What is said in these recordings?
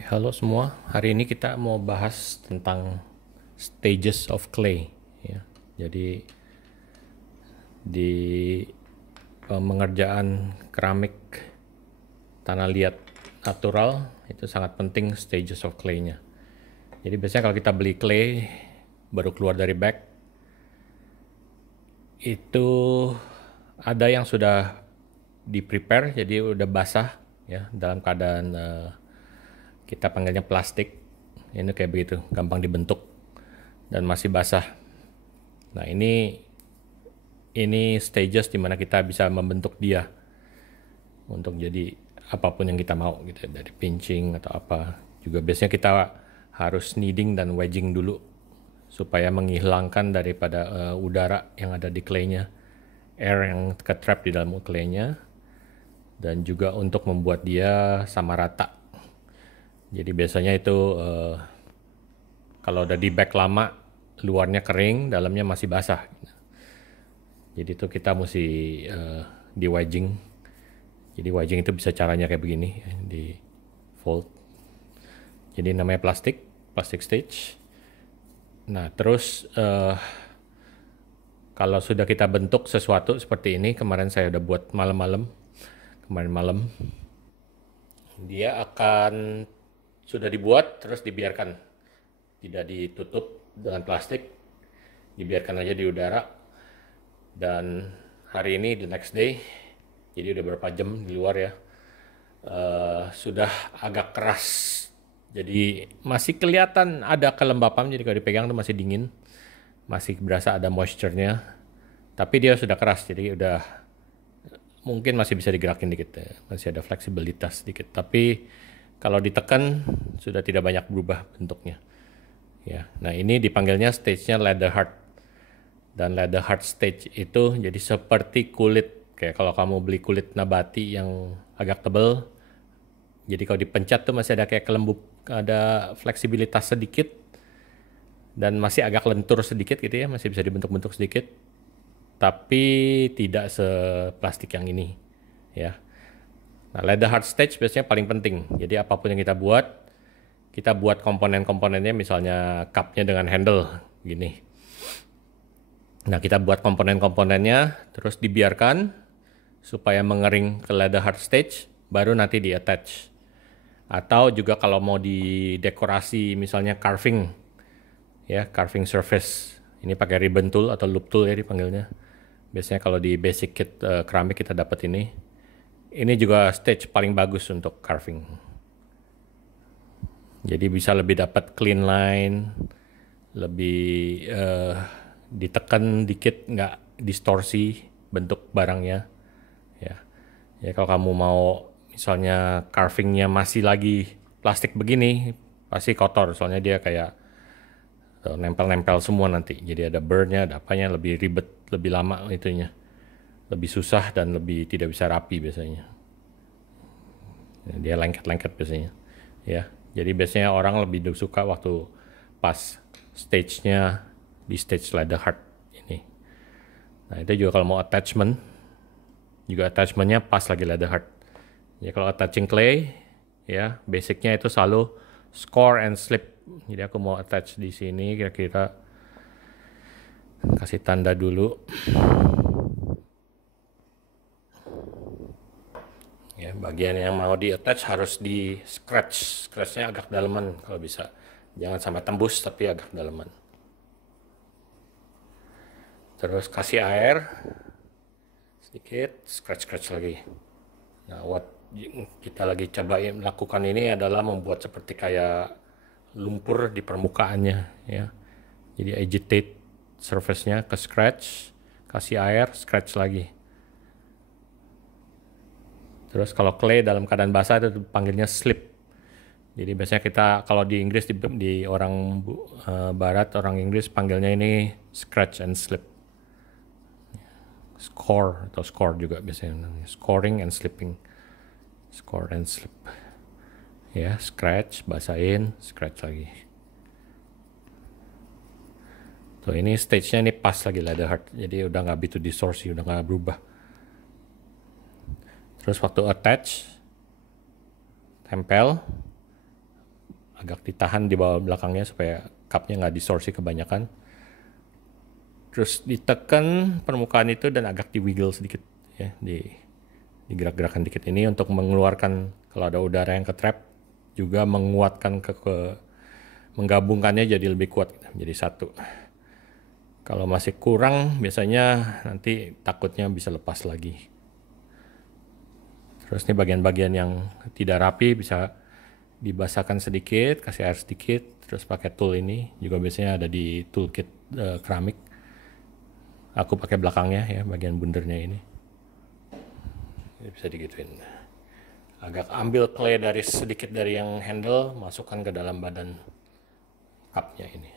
Oke, halo semua. Hari ini kita mau bahas tentang stages of clay. Ya, jadi di pengerjaan keramik tanah liat natural itu sangat penting stages of clay-nya. Jadi biasanya kalau kita beli clay baru keluar dari bag itu ada yang sudah di prepare jadi udah basah ya dalam keadaan kita panggilnya plastik. Ini kayak begitu, gampang dibentuk dan masih basah. Nah, ini stages dimana kita bisa membentuk dia untuk jadi apapun yang kita mau gitu, dari pinching atau apa. Juga biasanya kita harus kneading dan wedging dulu supaya menghilangkan daripada udara yang ada di clay-nya, air yang ke-trap di dalam clay-nya, dan juga untuk membuat dia sama rata. Jadi biasanya itu kalau udah di bag lama, luarnya kering, dalamnya masih basah. Jadi itu kita mesti di wedging. Jadi wedging itu bisa caranya kayak begini, di fold. Jadi namanya plastic stage. Nah terus kalau sudah kita bentuk sesuatu seperti ini, kemarin saya udah buat kemarin malam, dia akan sudah dibuat terus dibiarkan, tidak ditutup dengan plastik, dibiarkan aja di udara. Dan hari ini the next day, jadi udah berapa jam di luar ya, sudah agak keras, jadi masih kelihatan ada kelembapan, jadi kalau dipegang tuh masih dingin, masih berasa ada moisture-nya, tapi dia sudah keras, jadi udah mungkin masih bisa digerakin dikit ya. Masih ada fleksibilitas dikit, tapi kalau ditekan sudah tidak banyak berubah bentuknya ya. Nah ini dipanggilnya stage-nya ladder hard, dan ladder hard stage itu jadi seperti kulit, kayak kalau kamu beli kulit nabati yang agak tebal, jadi kalau dipencet tuh masih ada kayak ada fleksibilitas sedikit dan masih agak lentur sedikit gitu ya, masih bisa dibentuk-bentuk sedikit, tapi tidak seplastik yang ini ya. Nah, ladder hard stage biasanya paling penting. Jadi apapun yang kita buat komponen-komponennya, misalnya cupnya dengan handle gini. Nah, kita buat komponen-komponennya, terus dibiarkan supaya mengering ke ladder hard stage, baru nanti di attach. Atau juga kalau mau di dekorasi, misalnya carving, ya carving surface. Ini pakai ribbon tool atau loop tool ya dipanggilnya. Biasanya kalau di basic kit keramik kita dapat ini. Ini juga stage paling bagus untuk carving. Jadi bisa lebih dapat clean line, lebih ditekan dikit, nggak distorsi bentuk barangnya. Ya, ya kalau kamu mau misalnya carvingnya masih lagi plastik begini, pasti kotor. Soalnya dia kayak nempel-nempel semua nanti. Jadi ada burn-nya, ada apanya, lebih ribet, lebih lama itunya. Lebih susah dan lebih tidak bisa rapi biasanya. Dia lengket-lengket biasanya. Ya, jadi biasanya orang lebih suka waktu pas stage-nya di stage ladder hard ini. Nah, itu juga kalau mau attachment, juga attachment-nya pas lagi ladder hard. Ya kalau attaching clay, ya basicnya itu selalu score and slip. Jadi aku mau attach di sini, kira-kira kasih tanda dulu. Ya, bagian yang mau di attach harus di scratchnya agak daleman kalau bisa. Jangan sampai tembus tapi agak daleman. Terus kasih air sedikit, scratch lagi. Nah, kita lagi coba lakukan ini adalah membuat seperti kayak lumpur di permukaannya ya. Jadi agitate surface-nya ke scratch, kasih air, scratch lagi. Terus kalau clay dalam keadaan basah itu panggilnya slip. Jadi biasanya kita kalau di Inggris di orang barat, orang Inggris panggilnya ini scratch and slip. Score atau score juga biasanya, scoring and slipping. Score and slip. Ya, scratch, basahin, scratch lagi. Tuh ini stage-nya ini pas lagi ladder hard. Jadi udah nggak begitu distorsi, udah nggak berubah. Terus waktu attach, tempel, agak ditahan di bawah belakangnya supaya cupnya nggak distorsi kebanyakan. Terus ditekan permukaan itu dan agak di-wiggle sedikit ya, digerak-gerakan dikit ini untuk mengeluarkan kalau ada udara yang ke-trap, juga menguatkan menggabungkannya jadi lebih kuat, jadi satu. Kalau masih kurang biasanya nanti takutnya bisa lepas lagi. Terus ini bagian-bagian yang tidak rapi bisa dibasahkan sedikit, kasih air sedikit, terus pakai tool ini juga biasanya ada di toolkit keramik. Aku pakai belakangnya ya, bagian bundernya ini. Bisa digituin. Agak ambil clay dari sedikit dari yang handle, masukkan ke dalam badan cupnya ini.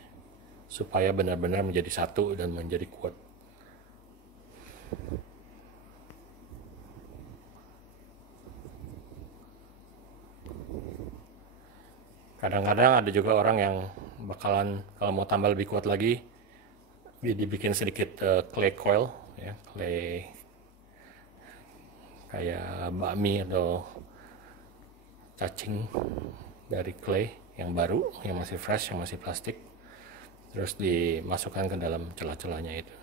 Supaya benar-benar menjadi satu dan menjadi kuat. Kadang-kadang ada juga orang yang bakalan kalau mau tambah lebih kuat lagi, dibikin sedikit clay coil, ya, clay kayak bakmi atau cacing dari clay yang baru, yang masih fresh, yang masih plastik, terus dimasukkan ke dalam celah-celahnya itu,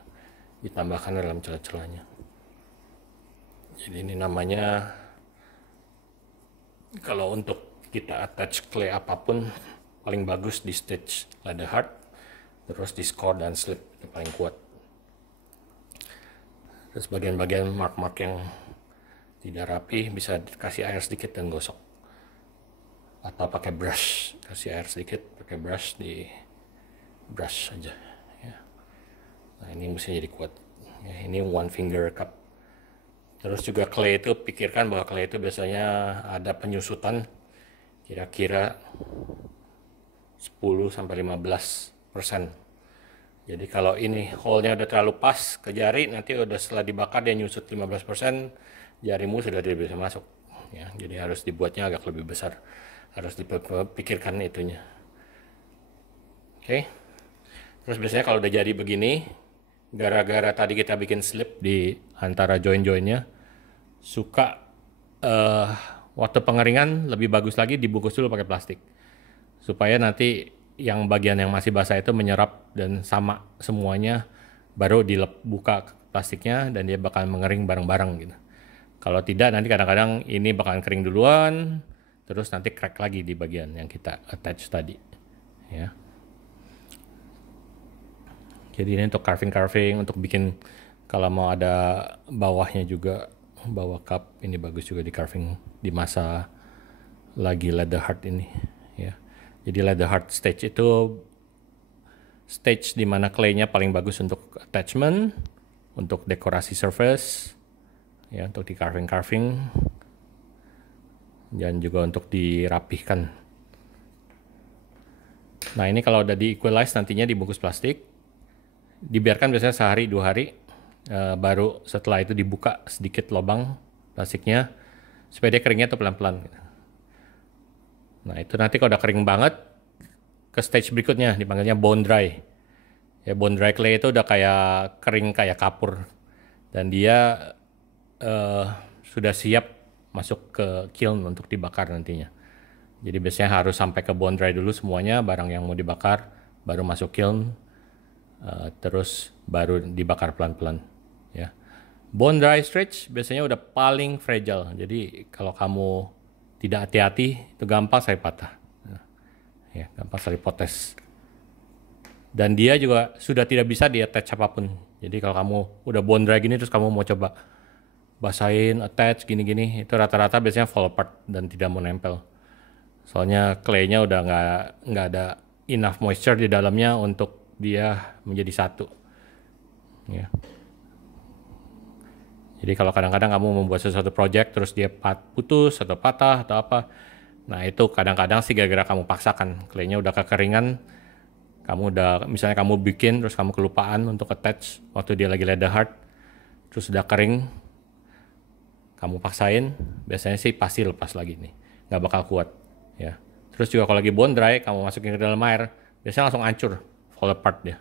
ditambahkan dalam celah-celahnya. Jadi ini namanya, kalau untuk kita attach clay apapun paling bagus di stage leather hard, terus di score dan slip itu paling kuat. Terus bagian-bagian mark-mark yang tidak rapi bisa kasih air sedikit dan gosok, atau pakai brush, kasih air sedikit pakai brush, di brush aja ya. Nah ini mesti jadi kuat ya, ini one finger cup. Terus juga clay itu, pikirkan bahwa clay itu biasanya ada penyusutan kira-kira 10-15%. Jadi kalau ini hole-nya udah terlalu pas ke jari, nanti udah setelah dibakar dia nyusut 15%, jarimu sudah tidak bisa masuk ya. Jadi harus dibuatnya agak lebih besar, harus dipikirkan itunya. Oke. Terus biasanya kalau udah jadi begini, gara-gara tadi kita bikin slip di antara join-joinnya, suka waktu pengeringan lebih bagus lagi dibungkus dulu pakai plastik, supaya nanti yang bagian yang masih basah itu menyerap dan sama semuanya, baru dibuka plastiknya dan dia bakal mengering bareng-bareng gitu. Kalau tidak nanti kadang-kadang ini bakalan kering duluan, terus nanti crack lagi di bagian yang kita attach tadi ya. Jadi ini untuk carving, untuk bikin kalau mau ada bawahnya juga, bawah cup ini bagus juga di carving di masa lagi leather hard ini ya. Jadi leather hard stage itu stage di mana clay-nya paling bagus untuk attachment, untuk dekorasi surface ya, untuk di carving dan juga untuk dirapihkan. Nah ini kalau udah di equalize nantinya dibungkus plastik, dibiarkan biasanya sehari 2 hari, baru setelah itu dibuka sedikit lubang plastiknya supaya dia keringnya tuh pelan-pelan. Nah itu nanti kalau udah kering banget, ke stage berikutnya dipanggilnya bone dry. Ya bone dry clay itu udah kayak kering kayak kapur, dan dia sudah siap masuk ke kiln untuk dibakar nantinya. Jadi biasanya harus sampai ke bone dry dulu semuanya, barang yang mau dibakar baru masuk kiln, terus baru dibakar pelan-pelan ya. Bone dry stage biasanya udah paling fragile, jadi kalau kamu tidak hati-hati itu gampang sekali patah ya, gampang sekali potes, dan dia juga sudah tidak bisa di attach apapun. Jadi kalau kamu udah bone dry gini terus kamu mau coba basahin, attach gini-gini, itu rata-rata biasanya fall apart dan tidak mau nempel, soalnya clay-nya udah nggak ada enough moisture di dalamnya untuk dia menjadi satu ya. Jadi kalau kadang-kadang kamu membuat sesuatu project terus dia putus atau patah atau apa, nah itu kadang-kadang sih gara-gara kamu paksakan, clay-nya udah kekeringan, kamu udah misalnya kamu bikin terus kamu kelupaan untuk attach waktu dia lagi leather hard, terus udah kering, kamu paksain, biasanya sih pasti lepas lagi nih, nggak bakal kuat ya. Terus juga kalau lagi bone dry, kamu masukin ke dalam air, biasanya langsung hancur, fall apart dia.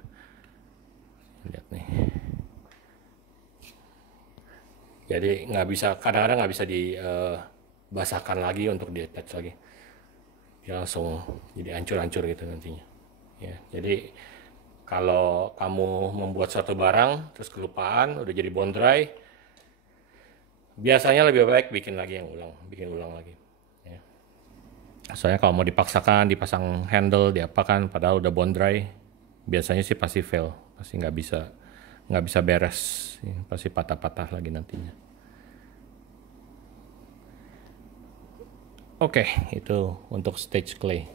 Lihat nih. Jadi nggak bisa, kadang-kadang nggak bisa dibasahkan lagi untuk di attach lagi. dia langsung jadi hancur-hancur gitu nantinya. Ya, jadi kalau kamu membuat suatu barang terus kelupaan udah jadi bone dry, biasanya lebih baik bikin ulang lagi. Ya. Soalnya kalau mau dipaksakan, dipasang handle, diapakan, padahal udah bone dry, biasanya sih pasti fail, pasti nggak bisa beres, ya, pasti patah-patah lagi nantinya. Oke, itu untuk stage clay.